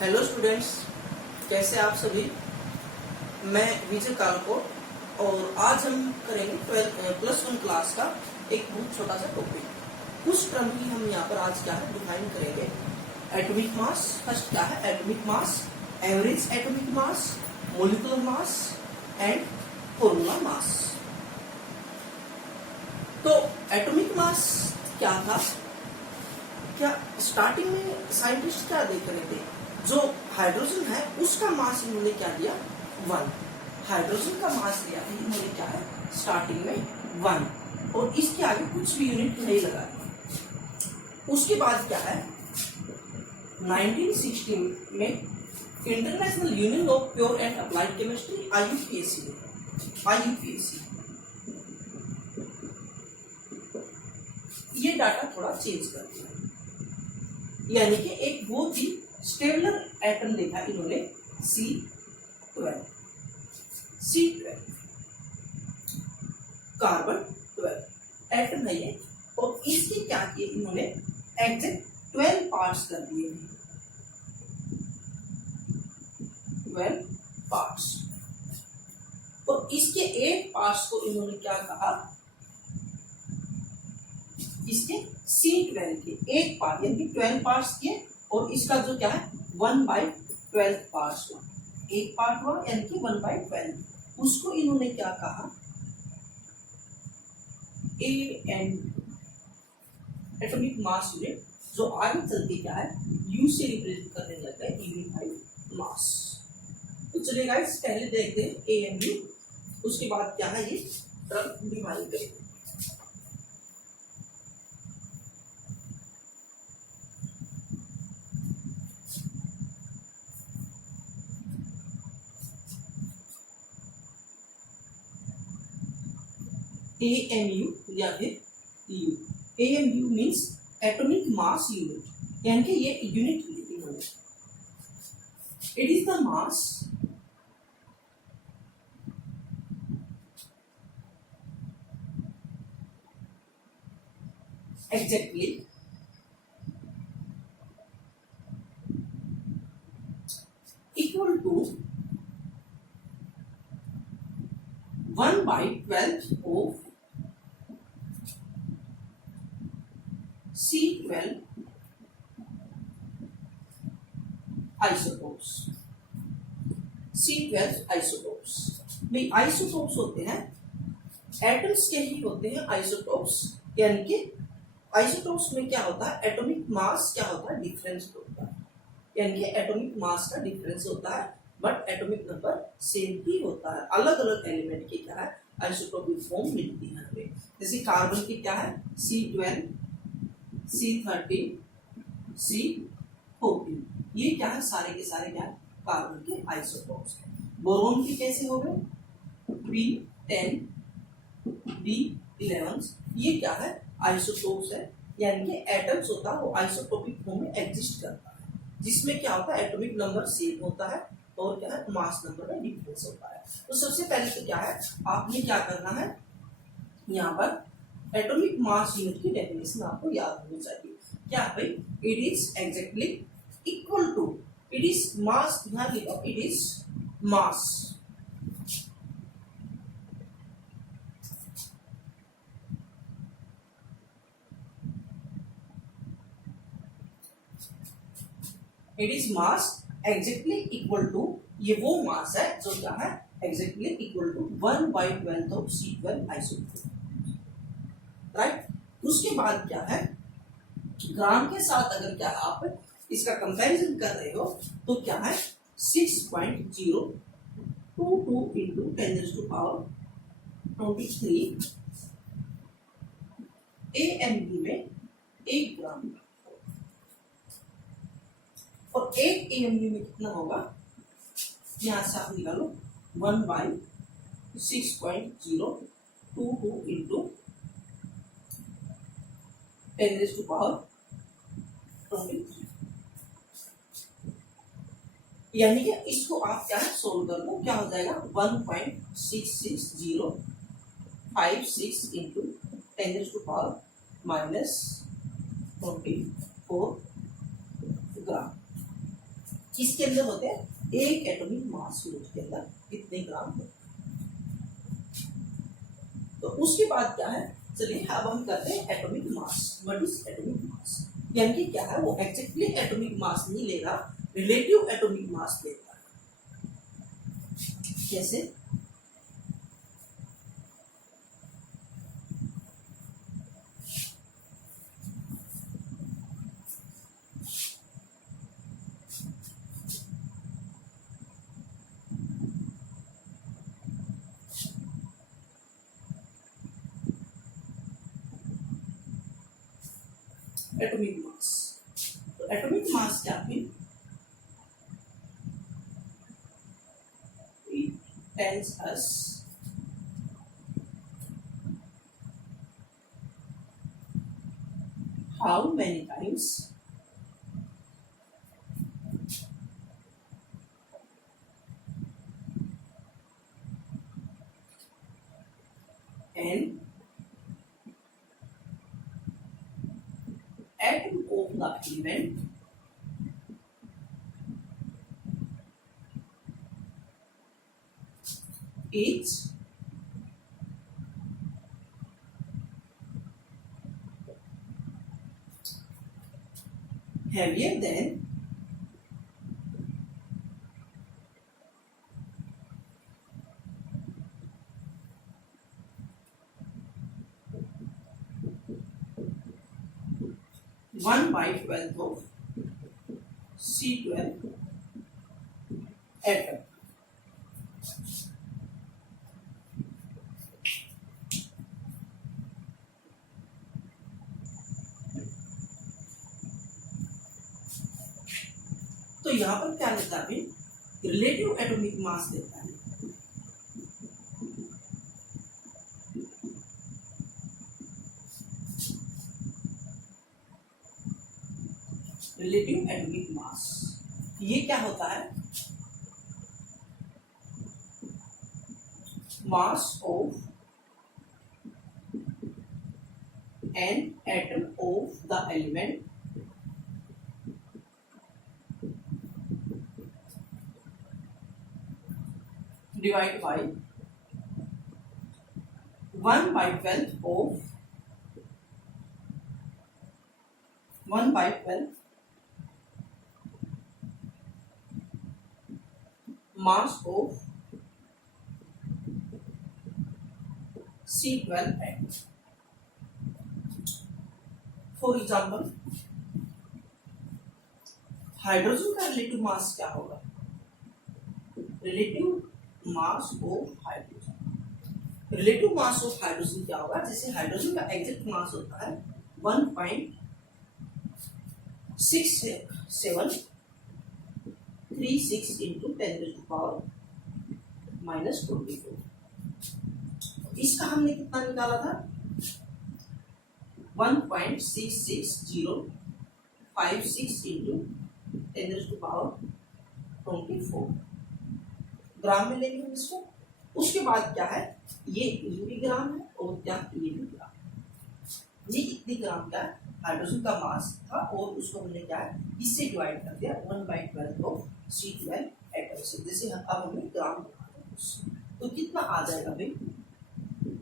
Hello students, कैसे आप सभी। मैं विजय कालको और आज हम करेंगे +1 क्लास का एक बहुत छोटा सा टॉपिक। कुछ टर्म की हम यहाँ पर आज क्या है डिफाइन करेंगे। एटॉमिक मास, फर्स्ट क्या है atomic mass, average atomic mass, molecular mass and formula mass. तो एटॉमिक मास क्या था, क्या स्टार्टिंग में साइंटिस्ट क्या देख रहे थे, जो हाइड्रोजन है उसका मास इन्होंने क्या दिया 1। हाइड्रोजन का मास दिया है इन्होंने क्या है स्टार्टिंग में 1 और इसके आगे कुछ भी यूनिट नहीं लगाया। उसके बाद क्या है 1916 में international union of pure and applied chemistry IUPAC ये डाटा थोड़ा चेंज कर दिया, यानी कि एक बहुत ही स्टेबलर एटम देखा इन्होंने C12 कार्बन 12 एटम है ये, और इसके क्या किए इन्होंने एग्जैक्ट 12 पार्ट्स कर दिए, 12 पार्ट्स। और इसके 8 पार्ट्स को इन्होंने क्या कहा, इसके C12 के 1 पार्ट यानी 12 पार्ट्स किए, और इसका जो क्या है 1/12 पार्ट्स हुआ, 1 पार्ट हुआ यानी कि 1/12। उसको इन्होंने क्या कहा AN एटॉमिक मास यूनिट, जो आगे चल के क्या है U से रिप्रेजेंट करने लगता है यूनिफाइड मास। तो चलिए गाइस पहले देखते हैं ANU, उसके बाद क्या है ये टर्म डिफाइन करेंगे। AMU या फिर EU। AMU means atomic mass unit, यानी कि ये यूनिट लिखी है। It is the mass exactly equal to 1/12 of C12 isotopes. C12 isotopes भाई आइसोटोप्स होते हैं एटम्स के ही होते हैं आइसोटोप्स, यानी कि आइसोटोप्स में क्या होता है एटॉमिक मास क्या होता है डिफरेंस होता है, यानी कि एटॉमिक मास का डिफरेंस होता है बट एटॉमिक नंबर सेम ही होता है। अलग अलग एलिमेंट की क्या है आइसोटोपिक फॉर्म मिलती है हमें। जैसे कार्बन की क्या है C12 C13 C14, ये क्या है सारे के सारे क्या है कार्बन के आइसोटोप्स हैं। बोरोन की कैसे हो गए B10 B11, ये क्या है आइसोटोप्स है, यानी कि एटम्स होता है वो आइसोटोपिक फॉर्म में एग्जिस्ट करता है, जिसमें क्या होता है एटॉमिक नंबर सेम होता है और क्या है मास नंबर में डिफरेंस होता है। तो सबसे पहले तो क्या है आपने क्या करना है, यहाँ पर एटॉमिक मास यूनिट की डेफिनेशन आपको याद होनी चाहिए। क्या भाई it is exactly equal to, it is mass, ध्यान लिखो it is mass it is mass exactly equal to, ये वो मास है जो क्या है exactly equal to 1/12 of C12 isotope, right. उसके बाद क्या है ग्राम के साथ अगर क्या आप इसका कंपैरिजन कर रहे हो तो क्या है 6.022 into 10⁻23 AMU में 1 ग्राम, और 1 AMU में कितना होगा यहां से आप निकालो 1/6.022 into 10⁻23, यानी कि इसको आप क्या है सोल्व कर दो, क्या हो जाएगा 1.66056 into 10⁻⁻24 ग्राम। इसके अंदर होते हैं एक एटॉमिक मास यूनिट के अंदर कितने ग्राम होते हैं। तो उसके बाद क्या है, चलिए अब हम करते हैं atomic mass. What is atomic mass, यानी कि क्या है, वो एग्जैक्टली एटॉमिक मास नहीं लेगा, रिलेटिव एटॉमिक मास लेता है। कैसे, एटॉमिक मास, तो एटॉमिक मास क्या है, it tells us how many times an atom of the element is heavier than 1/12 of C12 atom। तो यहां पर क्या लेता है, रिलेटिव एटॉमिक मास लेता है। रिलेटिव एटॉमिक मास ये क्या होता है, mass of an atom of the element divide by 1/12 of 1/12 mass of C12 atom। For example hydrogen का रिलेटिव मास क्या होगा, relative mass of hydrogen, relative mass of hydrogen क्या होगा, जैसे हाइड्रोजन का एग्जैक्ट मास होता है 1.6736 इंटू 10⁻⁻²4। इसका हमने कितना निकाला था, 1.6656 इंटू 10⁻24 ग्राम में लेंगे हम इसको। उसके बाद क्या है, ये भी ग्राम है और क्या ये भी ग्राम, ये कितनी ग्राम का हाइड्रोजन का मास था और उसको हमने क्या है इससे डिवाइड कर दिया 1/12 ऑफ C12 एटम से। जैसे अब हमें ग्राम तो कितना आ जाएगा भाई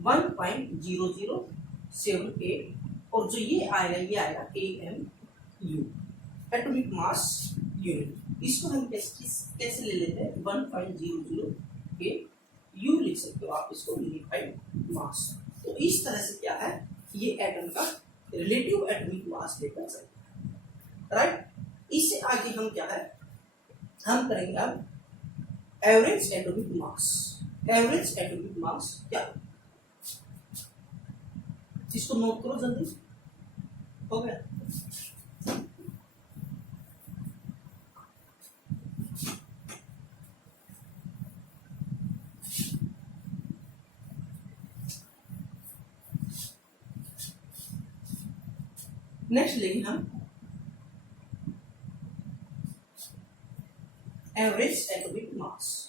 1.0078 और जो ये आएगा AMU एटॉमिक मास यूनिट। इसको हम कैसे ले लेते हैं 1.008 U लिख सकते हो आप इसको यूनिफाइड मास। तो इस तरह से क्या है ये एटम का रिलेटिव एटॉमिक मास लेकर सकते हैं, राइट। इससे आगे हम क्या है हम करेंगे अब एवरेज एटॉमिक मास। एवरेज एटॉमिक मास क्या, इसको नोट करो जल्दी, हो गया। नेक्स्ट लेंगे हम एवरेज एटॉमिक मास।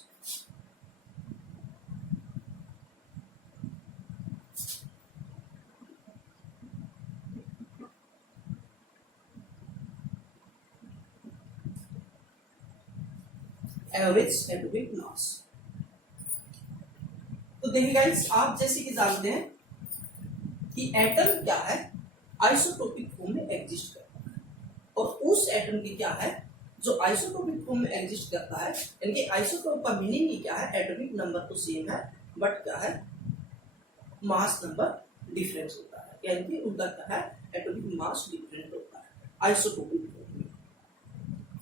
एवरेज एटॉमिक मास। तो देखिए गाइस, आप जैसे कि जानते हैं कि एटम क्या है, आइसोटोपिक फॉर्म में एग्जिस्ट करता है, और उस एटम की क्या है जो आइसोटोपिक फॉर्म में एग्जिस्ट करता है, यानी आइसोटोप का मीनिंग ही क्या है, एटॉमिक नंबर तो सेम है बट क्या है, मास नंबर डिफरेंस होता है, यानी कि उनका क्या है, एटॉमिक मास डिफरेंट होता है आइसोटोपिक फॉर्म में।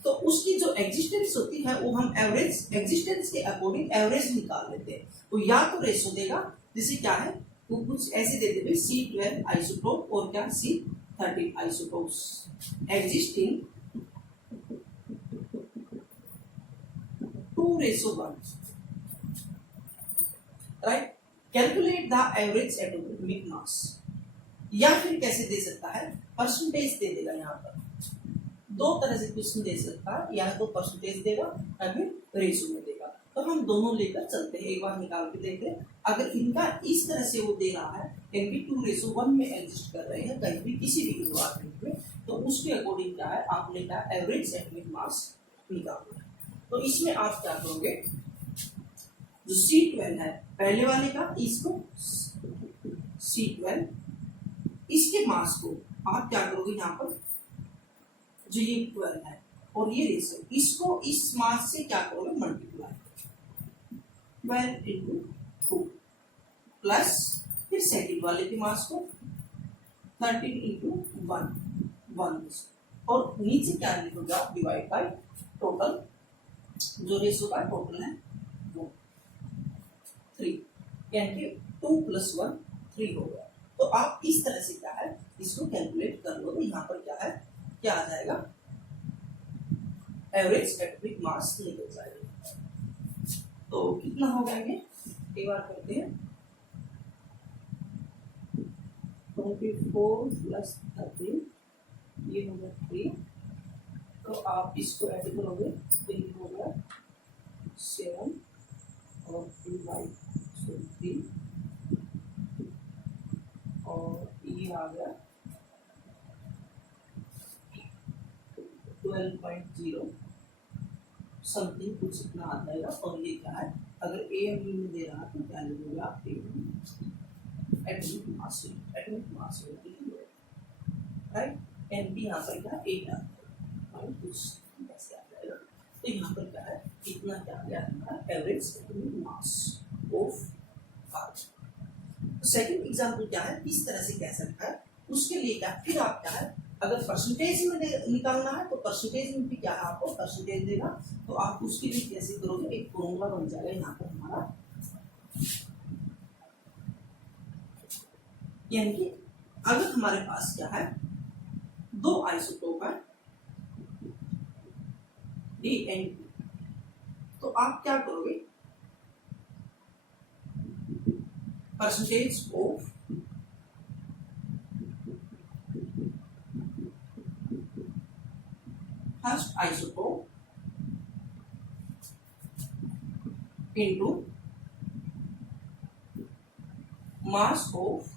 तो उसकी जो एग्जिस्टेंस होती है वो हम एवरेज एग्जिस्टेंस के अकॉर्डिंग एवरेज निकाल लेते हैं। तो या तो रेशो देगा, जैसे क्या है वो कुछ ऐसे दे देते C12 आइसोटोप और क्या C13 isotopes existing 2:1, right. Calculate the average atomic मास। या फिर कैसे दे सकता है, परसेंटेज दे देगा। यहाँ पर दो तरह से क्वेश्चन दे सकता है, या तो परसेंटेज देगा या फिर रेशियो में देगा। तो हम दोनों लेकर चलते हैं, एक बार निकाल के देखते हैं। अगर इनका इस तरह से वो दे रहा है, यानी 2:1 में एग्जिस्ट कर रहे हैं कहीं भी किसी भी इन्वायरमेंट में, तो उसके अकॉर्डिंग क्या है, आपने क्या एवरेज एटॉमिक मास निकालना है। तो इसमें आप क्या करोगे, जो C12 है पहले वाले का, इसको C12, इसके मास को आप क्या करोगे, यहाँ पर जो ये 12 है और ये रेशो, इसको इस मास से क्या करोगे, मल्टीप्लाई 12 इंटू 2 प्लस फिर सेकंड वाले के मास को 13 इंटू 1 और नीचे क्या लिखोगे आप, डिवाइड बाय टोटल, जो रेशो का टोटल है वो 3, यानी कि 2 + 1 3 हो गया। तो आप इस तरह से क्या है इसको कैलकुलेट कर लो। यहाँ पर क्या है, क्या आ जाएगा, एवरेज एटॉमिक मास निकल जाएगा। तो कितना हो गया ये, एक बार करते हैं, 24 + 13, ये हो गया 3। तो आप इसको ऐड करोगे तो ये हो गया 7 और 3/3 और ये आ गया 12.0 समथिंग, कुछ इतना आ जाएगा। और ये क्या है, अगर AMU में दे रहा है तो क्या लिखोगे आप, एटॉमिक मास, राइट। MP यहाँ पर क्या 8 आता है, और कुछ ऐसे आ जाएगा। तो यहाँ पर क्या है, इतना क्या आ गया हमारा average atomic mass of carbon. Second example क्या है, इस तरह से कह सकता है, उसके लिए क्या, फिर आप क्या है, अगर परसेंटेज में निकालना है तो परसेंटेज में भी क्या है, आपको परसेंटेज देगा। तो आप उसके लिए कैसे करोगे, एक फॉर्मूला बन जाएगा यहाँ पर हमारा, यानी कि अगर हमारे पास क्या है, दो आइसोटोप है A एंड B, तो आप क्या करोगे, percentage of first isotope into mass of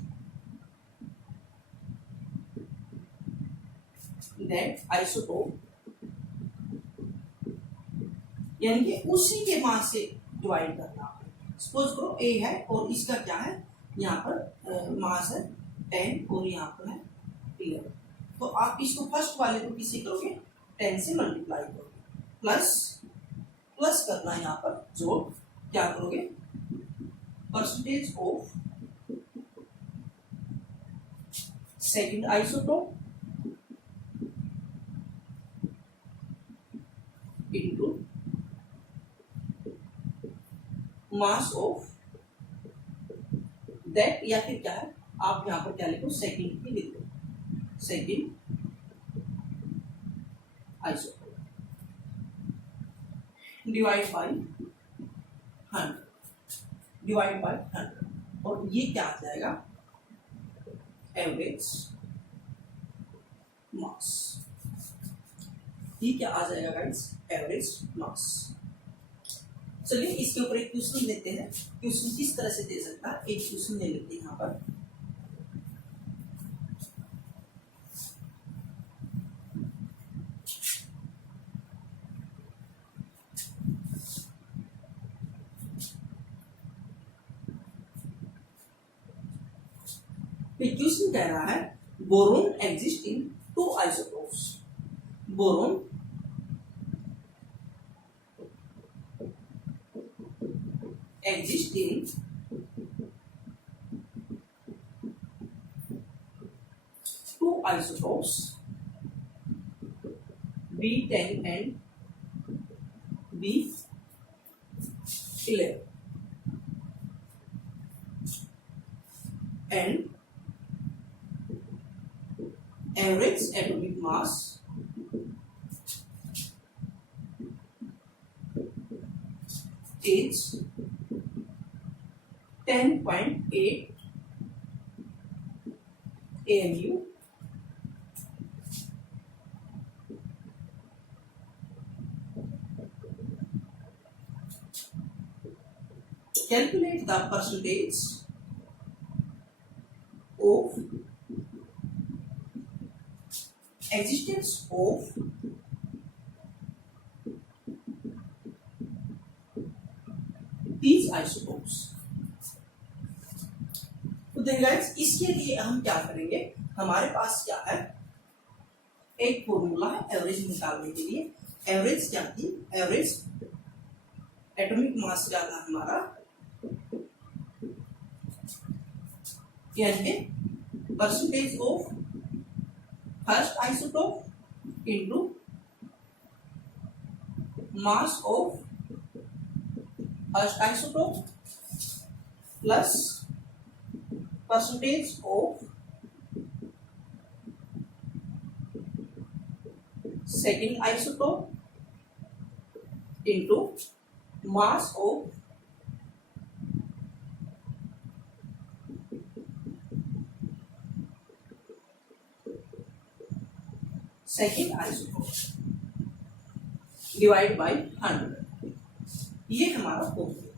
that isotope, यानी कि उसी के मास से डिवाइड करना है। सपोज करो A है और इसका क्या है, यहाँ पर मास है 10 और यहाँ पर है 11। तो आप इसको फर्स्ट वाले को किसी करोगे, 10 से मल्टीप्लाई करोगे, प्लस करना है यहाँ पर जोड़, क्या करोगे, percentage of second isotope into mass of that, या फिर क्या है, आप यहाँ पर क्या लिखो, सेकंड ही लिख दो, सेकंड आइसोटोप डिवाइड बाय 100, और ये क्या आ जाएगा, एवरेज मास। ये क्या आ जाएगा गाइस, एवरेज मास। चलिए इसके ऊपर एक क्वेश्चन लेते हैं, क्वेश्चन किस तरह से दे सकता है, एक क्वेश्चन ले लेते हैं यहाँ पर। फिर क्वेश्चन कह रहा है boron exist in two isotopes, boron exist in two isotopes B10 and B11 and average atomic mass is 10.8 AMU calculate the percentage of existence of these isotopes। तो देखिए गाइस, इसके लिए हम क्या करेंगे, हमारे पास क्या है, एक फॉर्मूला है एवरेज निकालने के लिए। एवरेज क्या थी, एवरेज एटॉमिक मास क्या था हमारा, यानी percentage of first isotope into mass of first isotope plus percentage of second isotope into mass of second isotope divide by 100। ये हमारा फॉर्मूला।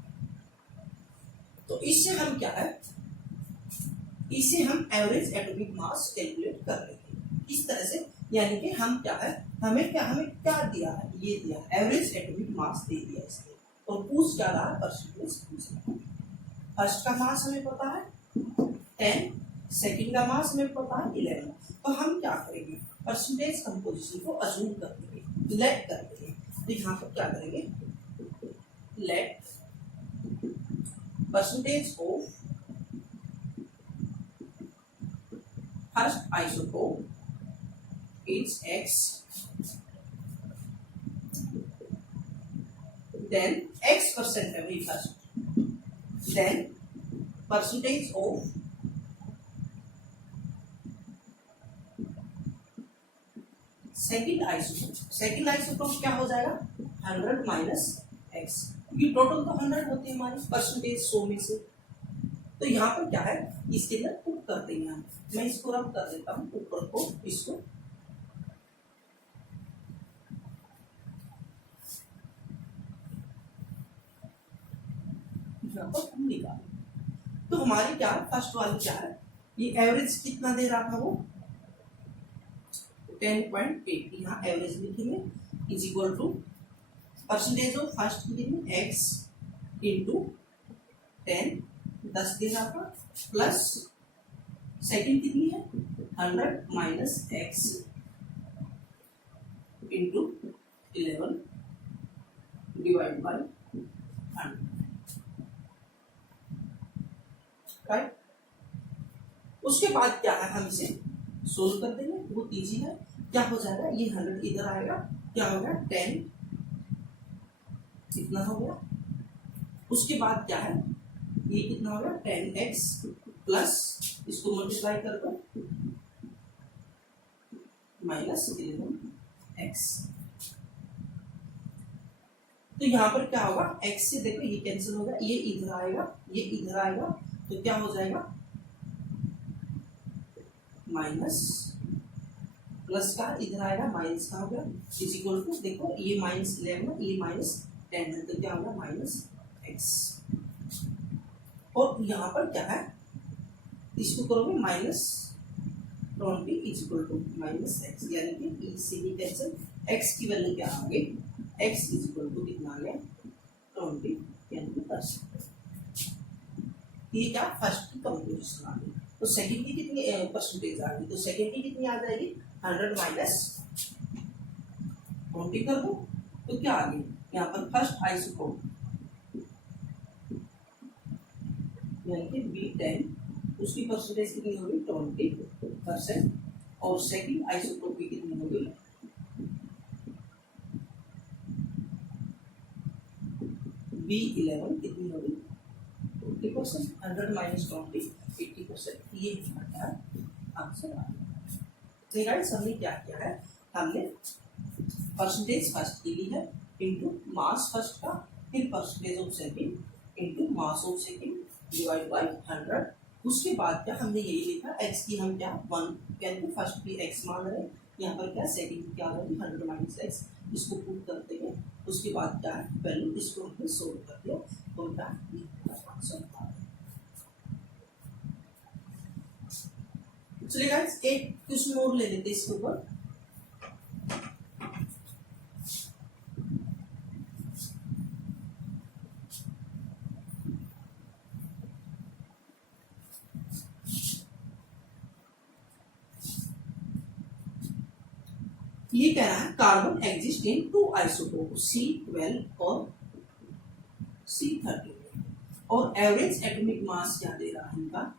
तो इससे हम क्या है, इसे हम एवरेज एटॉमिक मास कैलकुलेट कर लेंगे इस तरह से। यानी कि हम क्या है, हमें क्या दिया है, ये दिया एवरेज एटॉमिक मास दे दिया इसके, और पूछ क्या रहा है, परसेंटेज पूछ रहा है। फर्स्ट का मास हमें पता है 10, सेकंड का मास हमें पता है 11। तो हम क्या करेंगे, परसेंटेज कंपोजिशन को अज्यूम कर देंगे, लेट कर देंगे। तो यहाँ पर क्या करेंगे, let percentage of first isotope is X, then X percent every first, then percentage of second isotope क्या हो जाएगा 100 माइनस X, क्योंकि टोटल तो 100 होती है हमारी परसेंटेज 100 में से। तो यहाँ पर क्या है, इसके अंदर पुट कर देंगे हम। मैं इसको रब कर देता हूँ ऊपर को, इसको यहाँ पर हम निकालें। तो हमारी क्या है, फर्स्ट वाली क्या है, ये एवरेज कितना दे रहा था वो 10.8, यहाँ एवरेज लिखेंगे is equal to percentage of first लिखेंगे X इंटू 10 10 दे रहा था, प्लस सेकंड कितनी है 100 minus X into 11 divide by 100, right. उसके बाद क्या है, हम इसे सोल्व कर देंगे, बहुत इजी है। क्या हो जाएगा, ये 100 इधर आएगा, क्या हो गया 10 कितना हो गया। उसके बाद क्या है, ये कितना हो गया 10x प्लस इसको मल्टीप्लाई कर दो माइनस 11x। तो यहाँ पर क्या होगा, x से देखो ये कैंसिल होगा, ये इधर आएगा, ये इधर आएगा, तो क्या हो जाएगा माइनस प्लस का इधर आएगा, माइनस का हो गया इज इक्वल टू, देखो ये माइनस 11 ये माइनस 10 है, तो क्या होगा माइनस x। और यहाँ पर क्या है, इसको करोगे minus 20 is equal to minus x, यानी कि ई से ही कैंसिल, एक्स की वैल्यू क्या आ गई, एक्स इज इक्वल टू कितना आ गया 20 यानी कि 10। ये क्या फर्स्ट की कंपोजिशन आ गई। तो सेकंड की कितनी परसेंटेज आ गई, तो सेकंड की कितनी आ जाएगी 100 माइनस 20 कर दो, तो क्या आ गई यहाँ पर फर्स्ट आइसोटोप यानी कि B10 उसकी परसेंटेज कितनी होगी 20%, और सेकंड आइसोटोप की कितनी होगी B11 कितनी होगी 20%, 100 माइनस 20 80%, ये हमारा आंसर आ गया। तो गाइस हमने क्या किया है, हमने परसेंटेज फर्स्ट की ली है इनटू मास फर्स्ट का, फिर percentage of second into mass of second divide by 100। उसके बाद क्या हमने यही लिखा x की हम क्या 1 यानी फर्स्ट की x मान रहे हैं, यहाँ पर क्या सेकंड की क्या होगी 100 माइनस x, इसको पुट करते हैं, उसके बाद क्या है वैल्यू इसको हमने सोल्व कर दिया, तो क्या आंसर आ गया। चलिए गाइस एक क्वेश्चन और ले लेते हैं इसके ऊपर। ये कह रहा है carbon exist in 2 isotope C12 और C13 और एवरेज एटॉमिक मास क्या दे रहा है इनका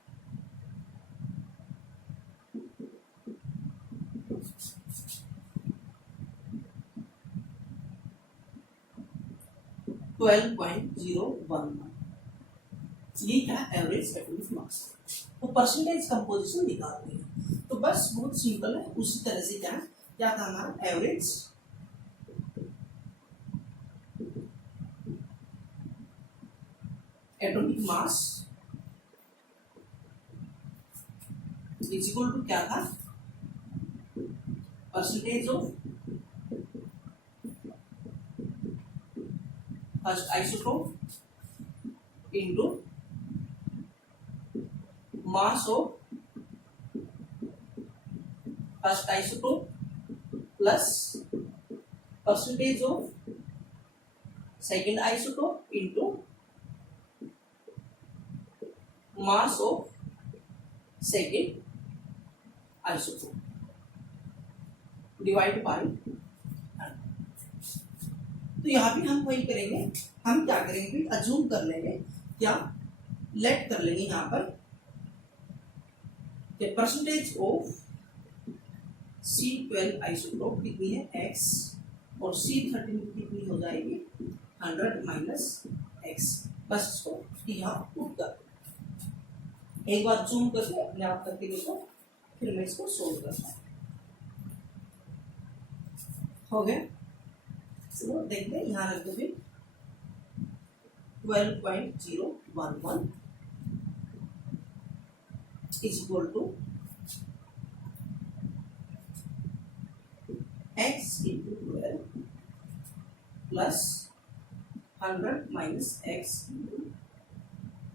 12.011, ये क्या एवरेज एटॉमिक मास, तो परसेंटेज कंपोजिशन निकालनी है, तो बस बहुत सिंपल है, उसी तरह से क्या था हमारा average atomic mass is equal to क्या था percentage of first isotope into mass of first isotope plus percentage of second isotope into mass of second isotope divide by, तो यहाँ भी हम वही करेंगे, हम क्या करेंगे अज्यूम कर लेंगे, क्या लेट कर लेंगे यहाँ पर परसेंटेज ऑफ C12 आइसोटोप कितनी है x और C13 कितनी हो जाएगी 100 माइनस x, बस इसको यहाँ पुट कर एक बार जूम करके अपने आप करके देखो, फिर मैं इसको सोल्व करता हूँ। हो गया, चलो देखते हैं यहाँ रख दो फिर 12.011 is equal to x into 12 plus 100 minus x into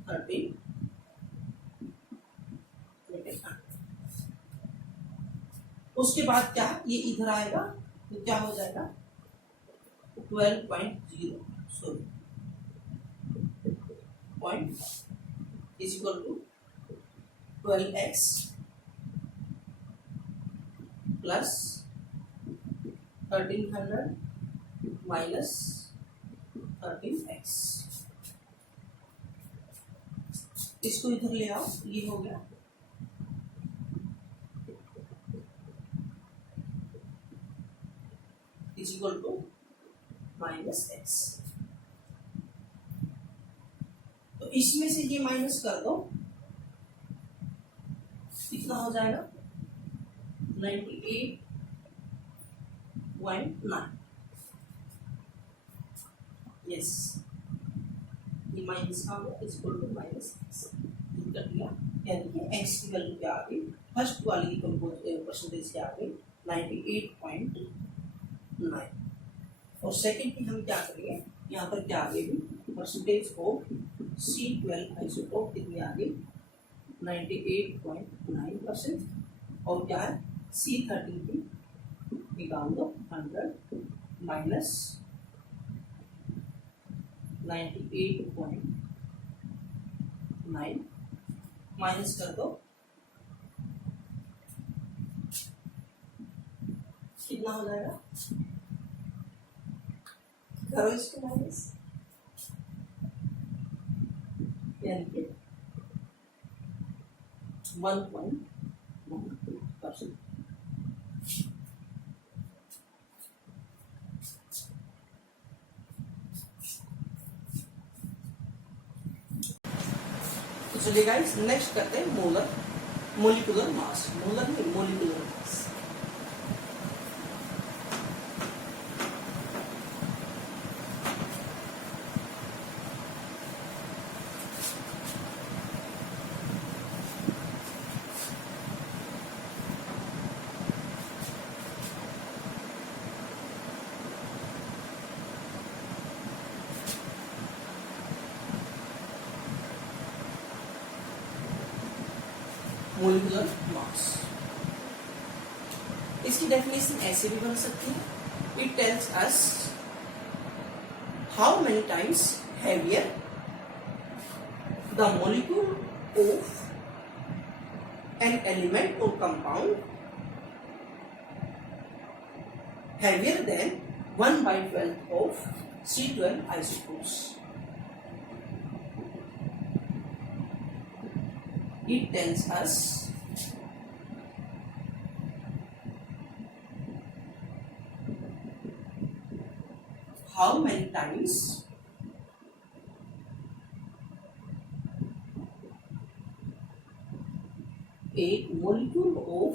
13, उसके बाद क्या ये इधर आएगा तो क्या हो जाएगा 12.0 sorry point is equal to 12x plus 1300 minus 13x, इसको इधर ले आओ, ये हो गया is equal to minus x, तो इसमें से ये माइनस कर दो, कितना हो जाएगा 98.9, यस ये माइनस का हो is equal to minus x कर दिया, यानी कि x की वैल्यू क्या आ गई, फर्स्ट वाली परसेंटेज क्या आ गई 98.9, और सेकंड की हम क्या करेंगे यहाँ पर क्या आ गई परसेंटेज ऑफ C12 आइसोटोप कितनी आ गई 98.9%, और क्या है C13 की निकाल दो 100 माइनस 98.9 माइनस कर दो कितना हो जाएगा, करो इसको माइनस, यानी कि 1.12%। तो चलिए गाइस नेक्स्ट करते हैं मोलर मोलिकुलर मास, मोलर नहीं मोलिकुलर मास। मोलिकुलर मास, इसकी डेफिनेशन ऐसे भी बन सकती है, it tells us how many times heavier the molecule of an element और compound heavier than 1/12 of C12 isotopes. It tells us how many times a molecule of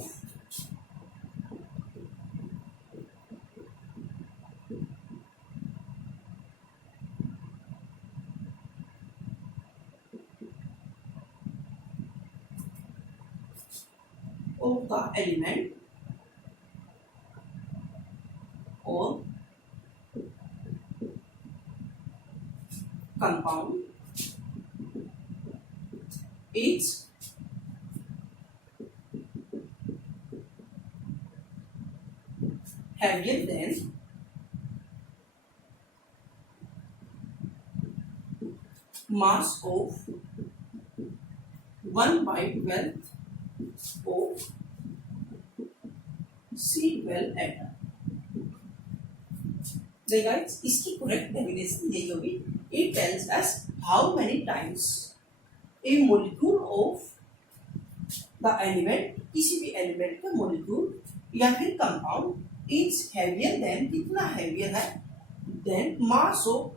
the element or compound is heavier than mass of 1/12 of C12 atom। Guys इसकी correct definition यही होगी, it tells us how many times a molecule of the element, किसी भी element का molecule या फिर compound is heavier than, कितना heavier है, than mass of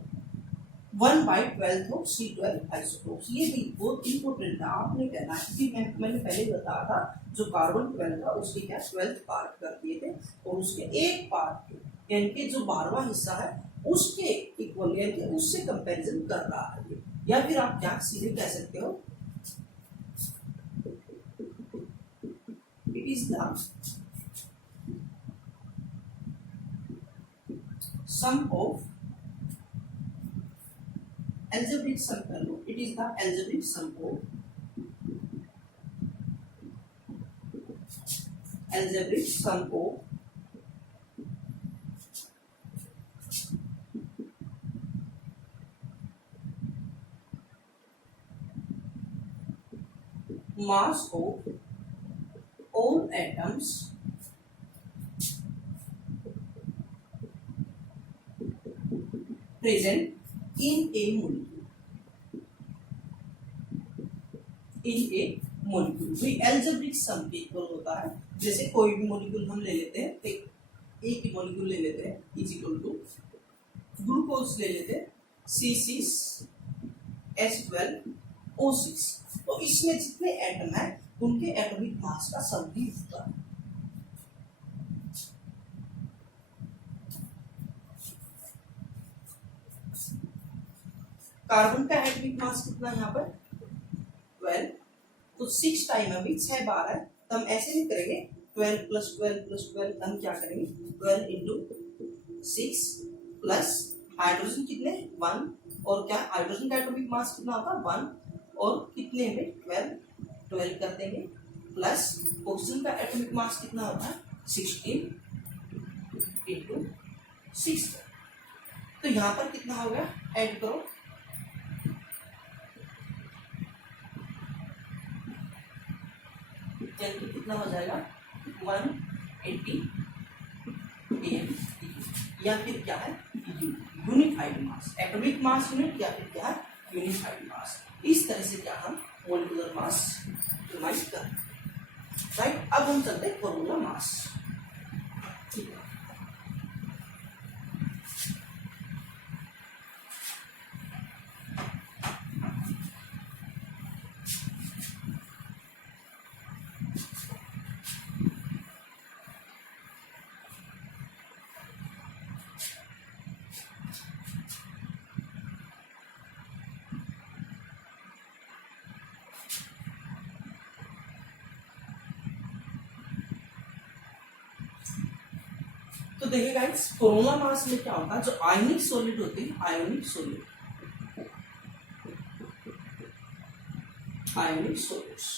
1/12 of C12 isotopes. ये भी बहुत इंपॉर्टेंट है, आपने कहना है कि मैंने पहले बताया था जो कार्बन 12 था उसके क्या 12 पार्ट कर दिए थे, और उसके एक पार्ट यानी कि जो 12वां हिस्सा है उसके इक्वल यानी कि उससे कंपैरिजन कर रहा है ये, या फिर आप क्या सीधे कह सकते हो it is the sum of algebraic sum कर लो, it is the algebraic sum of mass of all atoms present in a molecule भी एल्जेब्रिक सम के इक्वल होता है। जैसे कोई भी मॉलिक्यूल हम ले लेते हैं, एक ही मॉलिक्यूल ले लेते हैं इज इक्वल टू ग्लूकोज ले लेते हैं C6H12O6, तो इसमें जितने एटम है उनके एटॉमिक मास का सम भी होता है। कार्बन का एटॉमिक मास कितना है यहाँ पर 12, तो 6 टाइम अभी 6 बार है, तो हम ऐसे नहीं करेंगे 12 + 12 + 12, हम क्या करेंगे 12 × 6 प्लस हाइड्रोजन कितने 1, और क्या हाइड्रोजन का एटॉमिक मास कितना होता है 1, और कितने में 12 कर देंगे, प्लस ऑक्सीजन का एटॉमिक मास कितना होता है 16 × 6। तो यहाँ पर कितना हो गया, ऐड करो, कितना हो जाएगा 180 एन या फिर क्या है यूनिफाइड मास, एटॉमिक मास यूनिट या फिर क्या है यूनिफाइड मास। इस तरह से क्या हम मोलिकुलर मास डिटरमाइन कर रहे हैं, राइट। अब हम चलते हैं फॉर्मूला मास, ठीक है। तो देखिए गाइस, फॉर्मूला मास में क्या होता है, जो आयनिक सॉलिड होते हैं, आयनिक सॉलिड, आयनिक सॉलिड्स,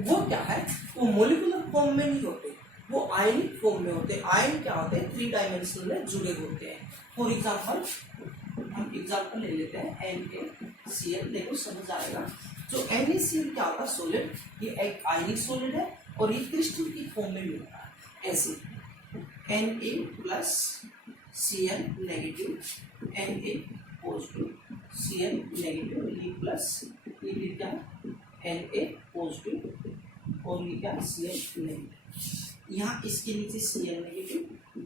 वो क्या है, वो मोलिकुलर फॉर्म में नहीं होते, वो आयनिक फॉर्म में होते हैं। आयन क्या होते हैं, 3 डायमेंशन में जुड़े होते हैं। फॉर एग्जांपल हम एग्जांपल ले लेते हैं NaCl, देखो समझ आएगा। जो NaCl क्या होता है, सॉलिड, ये एक आयनिक सॉलिड है और ये क्रिस्टल की फॉर्म में मिलता है ऐसे, Na plus Cl negative, Na positive, Cl negative, ये प्लस, ये क्या है Na पॉजिटिव और ये क्या Cl नेगेटिव। यहाँ इसके नीचे Cl नेगेटिव,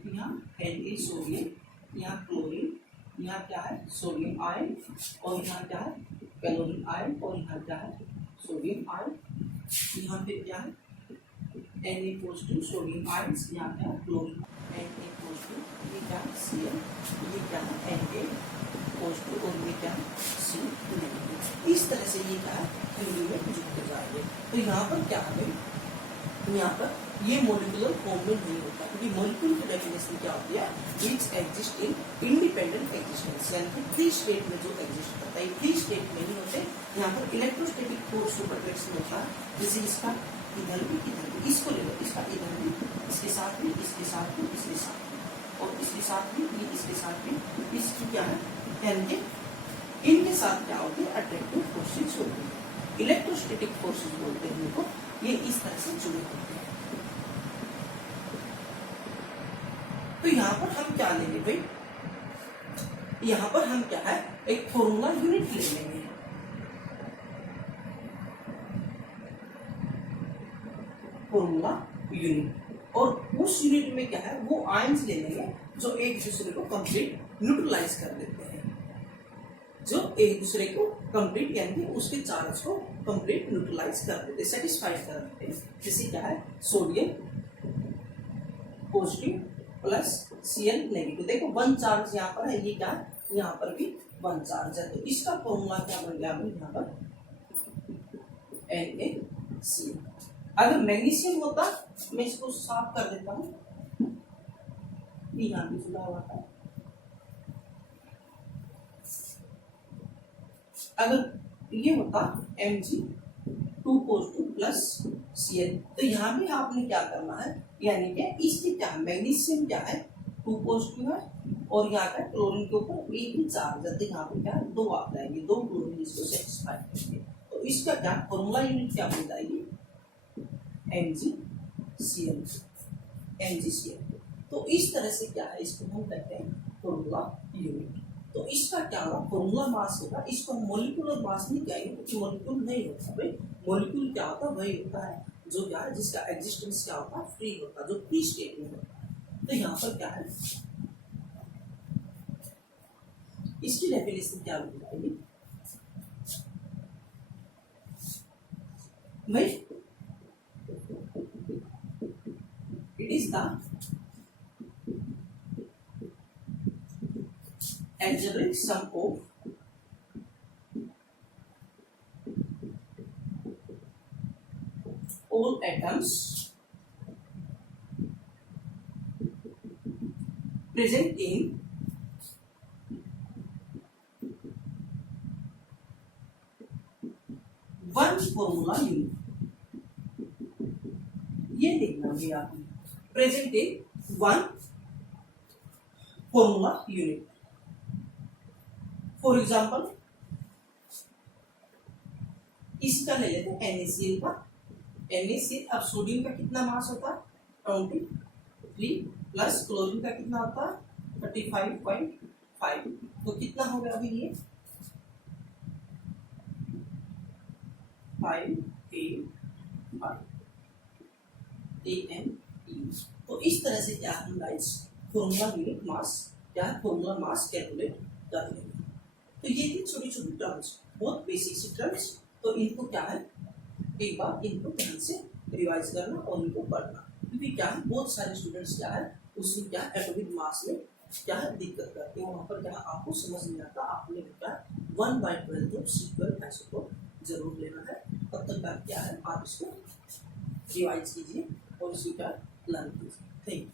यहाँ Na सोडियम, यहाँ क्लोरीन, यहाँ क्या है सोडियम आयन और यहाँ क्या है क्लोरीन आयन और यहाँ क्या है सोडियम आयन। यहाँ पे क्या है Na पॉजिटिव सोडियम आयन, यहाँ क्या है क्लोरीन, Na पॉजिटिव, ये क्या है Cl, ये क्या है Na पॉजिटिव और ये क्या है Cl नेगेटिव। इस तरह से ये क्या है थ्योरी में जुड़ते जाएंगे। तो यहाँ पर क्या है, यहाँ पर ये मोलिकुलर फॉर्म में नहीं होता, क्योंकि मोलिक्यूल की डेफिनेशन क्या होती है, it's exist in independent existence, यानी कि फ्री स्टेट में जो एग्जिस्ट करता है, फ्री स्टेट में नहीं होते। यहाँ पर इलेक्ट्रोस्टैटिक फोर्स सुपर अट्रैक्शन होता है, जैसे इसका इधर भी, इसको ले लो, इसका इधर भी, इसके साथ भी, इसके साथ भी, इसके साथ भी और इसके साथ भी, ये इसके साथ भी, इसकी क्या है, यानी कि इनके साथ क्या होती है अट्रैक्टिव फोर्सेस होती है, इलेक्ट्रोस्टैटिक फोर्सेस बोलते हैं इनको। ये इस तरह से जुड़े होते हैं। तो यहाँ पर हम क्या लेंगे भाई, यहाँ पर हम क्या है एक फॉर्मूला यूनिट ले लेंगे, फॉर्मूला यूनिट, और उस यूनिट में क्या है वो आयंस ले लेंगे जो एक दूसरे को कंप्लीट न्यूट्रलाइज कर देते हैं, जो एक दूसरे को कंप्लीट यानी कि उसके चार्ज को कंप्लीट न्यूट्रलाइज कर देते, सेटिस्फाई कर देते हैं। जैसे क्या है sodium positive plus Cl negative, देखो 1 चार्ज यहाँ पर है, ये क्या है यहाँ पर भी 1 चार्ज है, तो इसका फॉर्मूला क्या बन गया यहाँ पर NaCl। अगर मैग्नीशियम होता, मैं इसको साफ कर देता हूँ, यहाँ भी जुड़ा हुआ था। अगर ये होता Mg2 पॉजिटिव प्लस Cl, तो यहाँ भी आपने क्या करना है, यानी कि इसकी क्या मैग्नीशियम क्या है 2 पॉजिटिव है और यहाँ का क्लोरीन के ऊपर एक ही चार्ज है, तो यहाँ पे क्या 2 आ जाएंगे, 2 क्लोरीन इसको सेटिस्फाई करेंगे। तो इसका क्या फॉर्मूला यूनिट क्या बन जाएगी MgCl। तो इस तरह से क्या है इसको हम कहते हैं फॉर्मूला यूनिट। तो इसका क्या होगा फॉर्मूला मास होगा, इसको मोलिकुलर मास नहीं कहेंगे क्योंकि मोलिक्यूल नहीं होता भाई, मोलिक्यूल क्या होता है वही होता है जो क्या है जिसका एग्जिस्टेंस क्या होता है फ्री होता है, जो फ्री स्टेट में होता है। तो यहाँ पर क्या है इसकी डेफिनेशन क्या बन जाएगी भाई, it is the algebraic sum of all atoms present in one formula unit। ये देखना भी आपने present in 1 formula unit. For example इसका ले लेते हैं NaCl का। NaCl अब सोडियम का कितना मास होता है 20, 3 प्लस क्लोरीन का कितना होता है 35.5, तो कितना हो गया अभी ये 5 ANE। तो इस तरह से क्या हम गाइस फॉर्मूला यूनिट मास क्या है फॉर्मूला मास कैलकुलेट कर लेंगे। तो ये थी छोटी छोटी टर्म्स, बहुत बेसिक सी टर्म्स, तो इनको क्या है एक बार इनको ध्यान से रिवाइज करना और इनको पढ़ना, क्योंकि क्या है बहुत सारे स्टूडेंट्स क्या है उसमें क्या एटॉमिक मास में क्या है दिक्कत करते हैं, वहाँ पर क्या आपको समझ नहीं आता, आपने क्या 1/12 ऑफ C12 ऐसे को जरूर लेना है। तब तक आप क्या है आप इसको रिवाइज कीजिए और इसी का लर्न कीजिए। Thank you.